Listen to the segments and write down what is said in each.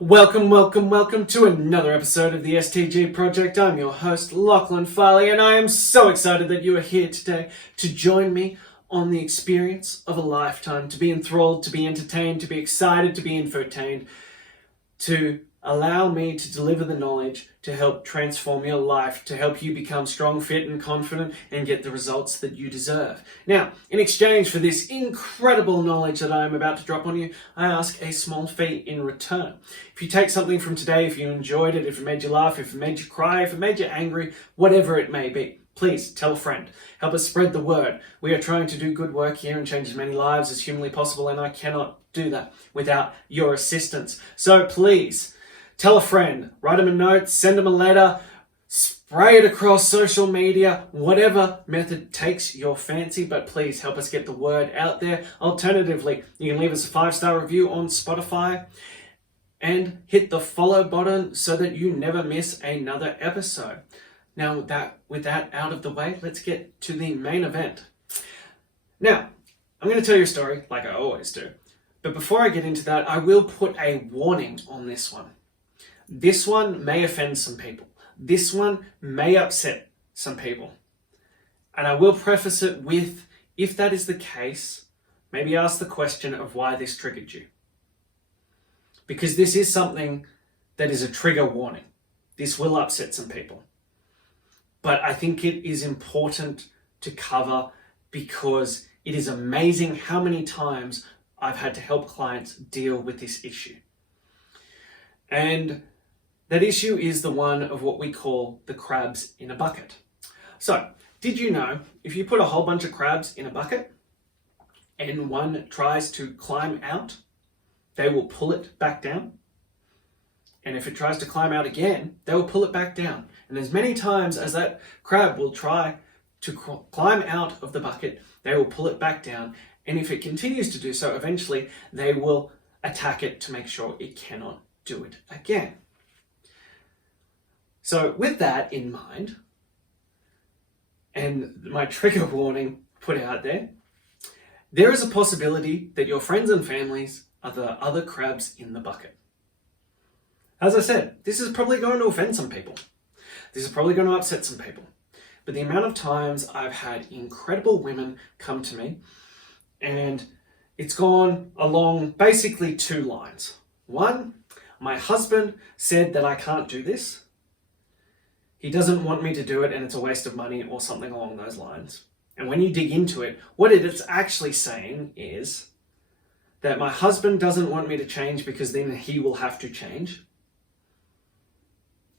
Welcome to another episode of the STG Project. I'm your host, Lachlan Farley, and I am so excited that you are here today to join me on the experience of a lifetime, to be enthralled, to be entertained, to be excited, to be infotained, to allow me to deliver the knowledge to help transform your life, to help you become strong, fit, and confident, and get the results that you deserve. Now, in exchange for this incredible knowledge that I am about to drop on you, I ask a small fee in return. If you take something from today, if you enjoyed it, if it made you laugh, if it made you cry, if it made you angry, whatever it may be, please tell a friend. Help us spread the word. We are trying to do good work here and change as many lives as humanly possible, and I cannot do that without your assistance. So please, tell a friend, write them a note, send them a letter, spray it across social media, whatever method takes your fancy, but please help us get the word out there. Alternatively, you can leave us a 5-star review on Spotify and hit the follow button so that you never miss another episode. Now, with that out of the way, let's get to the main event. Now, I'm going to tell you a story like I always do, but before I get into that, I will put a warning on this one. This one may offend some people. This one may upset some people. And I will preface it with, if that is the case, maybe ask the question of why this triggered you. Because this is something that is a trigger warning. This will upset some people. But I think it is important to cover because it is amazing how many times I've had to help clients deal with this issue. And that issue is the one of what we call the crabs in a bucket. So, did you know if you put a whole bunch of crabs in a bucket and one tries to climb out, they will pull it back down? And if it tries to climb out again, they will pull it back down. And as many times as that crab will try to climb out of the bucket, they will pull it back down. And if it continues to do so, eventually they will attack it to make sure it cannot do it again. So with that in mind, and my trigger warning put out there, there is a possibility that your friends and families are the other crabs in the bucket. As I said, this is probably going to offend some people. This is probably going to upset some people. But the amount of times I've had incredible women come to me, and it's gone along basically 2 lines. One, my husband said that I can't do this. He doesn't want me to do it and it's a waste of money or something along those lines. And when you dig into it, what it is actually saying is that my husband doesn't want me to change because then he will have to change.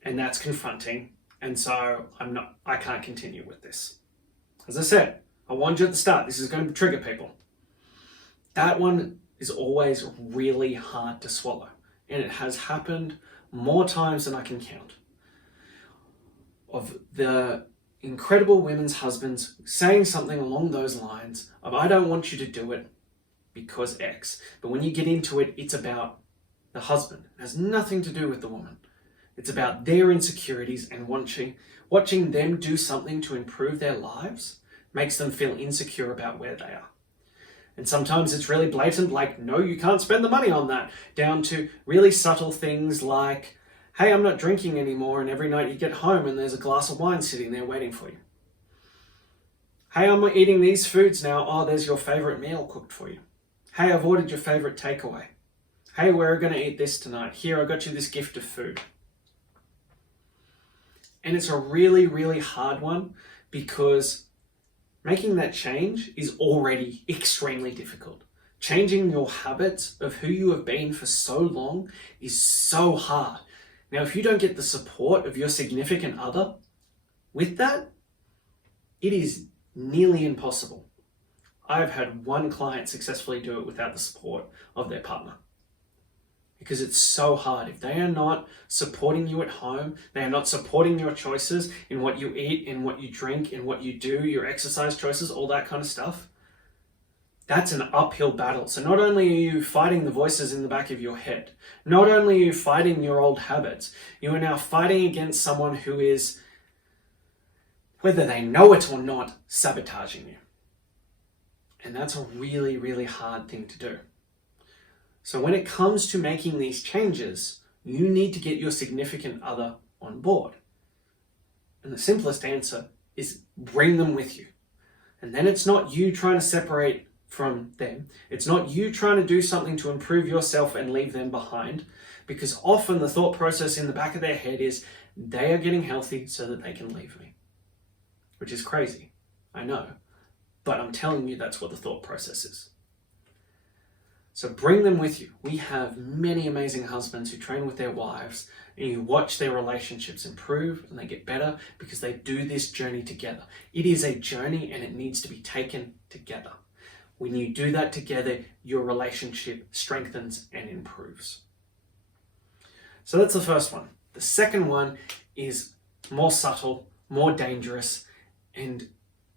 And that's confronting. And so I can't continue with this. As I said, I warned you at the start, this is going to trigger people. That one is always really hard to swallow. And it has happened more times than I can count. Of the incredible women's husbands saying something along those lines of, I don't want you to do it because X. But when you get into it, it's about the husband. It has nothing to do with the woman. It's about their insecurities, and watching them do something to improve their lives makes them feel insecure about where they are. And sometimes it's really blatant, like, no, you can't spend the money on that, down to really subtle things like, hey, I'm not drinking anymore, and every night you get home and there's a glass of wine sitting there waiting for you. Hey, I'm eating these foods now. Oh, there's your favorite meal cooked for you. Hey, I've ordered your favorite takeaway. Hey, we're going to eat this tonight. Here, I got you this gift of food. And it's a really, really hard one because making that change is already extremely difficult. Changing your habits of who you have been for so long is so hard. Now, if you don't get the support of your significant other with that, it is nearly impossible. I've had one client successfully do it without the support of their partner. Because it's so hard. If they are not supporting you at home, they are not supporting your choices in what you eat, in what you drink, in what you do, your exercise choices, all that kind of stuff, that's an uphill battle. So not only are you fighting the voices in the back of your head, not only are you fighting your old habits, you are now fighting against someone who is, whether they know it or not, sabotaging you. And that's a really, really hard thing to do. So when it comes to making these changes, You need to get your significant other on board. And the simplest answer is bring them with you. And then it's not you trying to separate from them. It's not you trying to do something to improve yourself and leave them behind. Because often the thought process in the back of their head is they are getting healthy so that they can leave me. Which is crazy, I know. But I'm telling you that's what the thought process is. So bring them with you. We have many amazing husbands who train with their wives, and you watch their relationships improve and they get better because they do this journey together. It is a journey and it needs to be taken together. When you do that together, your relationship strengthens and improves. So that's the first one. The second one is more subtle, more dangerous, and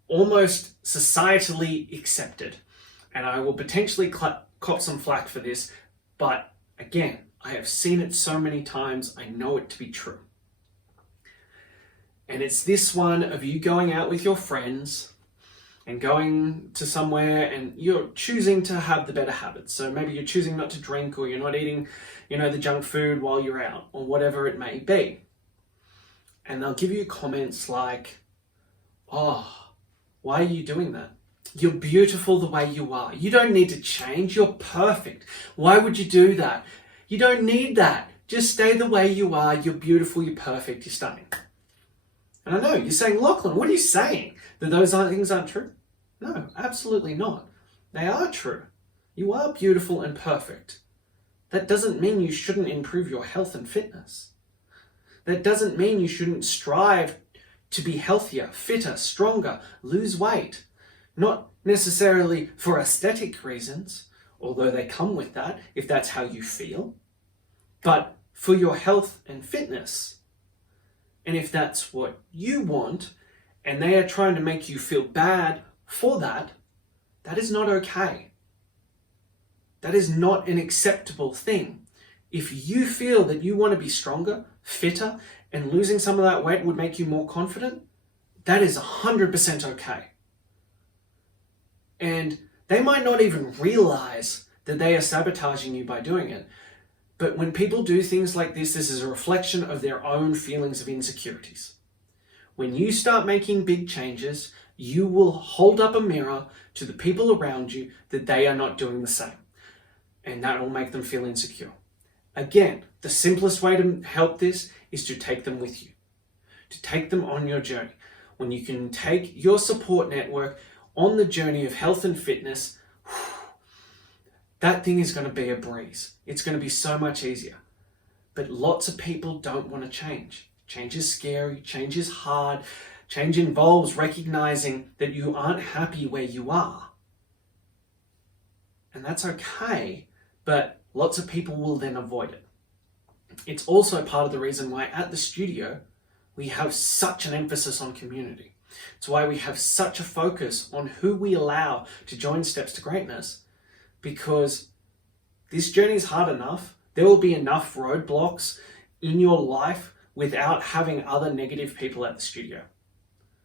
almost societally accepted. And I will potentially cop some flack for this, but again, I have seen it so many times, I know it to be true. And it's this one of you going out with your friends and going to somewhere and you're choosing to have the better habits. So maybe you're choosing not to drink, or you're not eating, the junk food while you're out, or whatever it may be. And they'll give you comments like, "Oh, why are you doing that? You're beautiful the way you are. You don't need to change. You're perfect. Why would you do that? You don't need that. Just stay the way you are. You're beautiful. You're perfect. You're stunning." And I know you're saying, "Lachlan, what are you saying? That those things aren't true?" No, absolutely not. They are true. You are beautiful and perfect. That doesn't mean you shouldn't improve your health and fitness. That doesn't mean you shouldn't strive to be healthier, fitter, stronger, lose weight. Not necessarily for aesthetic reasons, although they come with that if that's how you feel, but for your health and fitness. And if that's what you want, and they are trying to make you feel bad for that, that is not okay. That is not an acceptable thing. If you feel that you want to be stronger, fitter, and losing some of that weight would make you more confident, that is 100% okay. And they might not even realize that they are sabotaging you by doing it. But when people do things like this is a reflection of their own feelings of insecurities. When you start making big changes, you will hold up a mirror to the people around you that they are not doing the same. And that will make them feel insecure. Again, the simplest way to help this is to take them with you. To take them on your journey. When you can take your support network on the journey of health and fitness, that thing is going to be a breeze. It's going to be so much easier. But lots of people don't want to change. Change is scary. Change is hard. Change involves recognizing that you aren't happy where you are. And that's okay, but lots of people will then avoid it. It's also part of the reason why at the studio, we have such an emphasis on community. It's why we have such a focus on who we allow to join Steps to Greatness, because this journey is hard enough. There will be enough roadblocks in your life without having other negative people at the studio.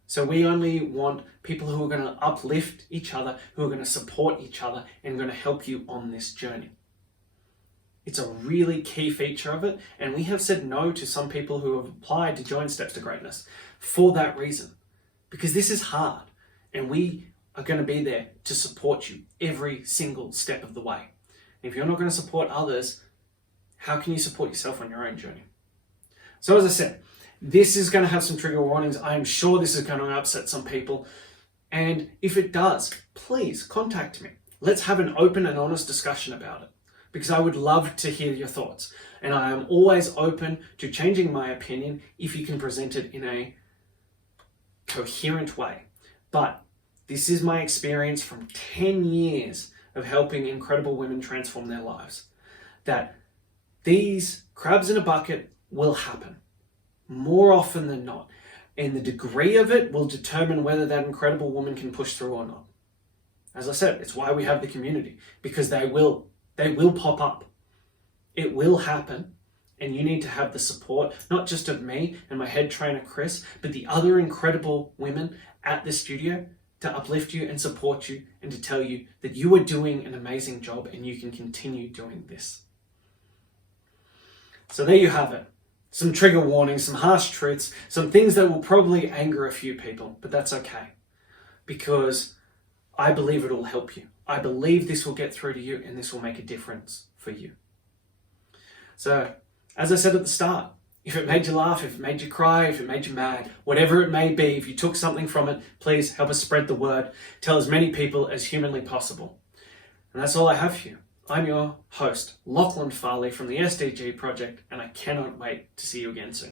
So we only want people who are going to uplift each other, who are going to support each other, and going to help you on this journey. It's a really key feature of it, and we have said no to some people who have applied to join Steps to Greatness for that reason, because this is hard, and we are going to be there to support you every single step of the way. And if you're not going to support others, how can you support yourself on your own journey? So as I said, this is going to have some trigger warnings. I am sure this is going to upset some people. And if it does, please contact me. Let's have an open and honest discussion about it, because I would love to hear your thoughts. And I am always open to changing my opinion if you can present it in a coherent way. But this is my experience from 10 years of helping incredible women transform their lives. That these crabs in a bucket will happen more often than not. And the degree of it will determine whether that incredible woman can push through or not. As I said, it's why we have the community, because they will pop up. It will happen. And you need to have the support, not just of me and my head trainer, Chris, but the other incredible women at the studio to uplift you and support you and to tell you that you are doing an amazing job and you can continue doing this. So there you have it. Some trigger warnings, some harsh truths, some things that will probably anger a few people, but that's okay. Because I believe it will help you. I believe this will get through to you and this will make a difference for you. So, as I said at the start, if it made you laugh, if it made you cry, if it made you mad, whatever it may be, if you took something from it, please help us spread the word. Tell as many people as humanly possible. And that's all I have for you. I'm your host, Lachlan Farley from the SDG Project, and I cannot wait to see you again soon.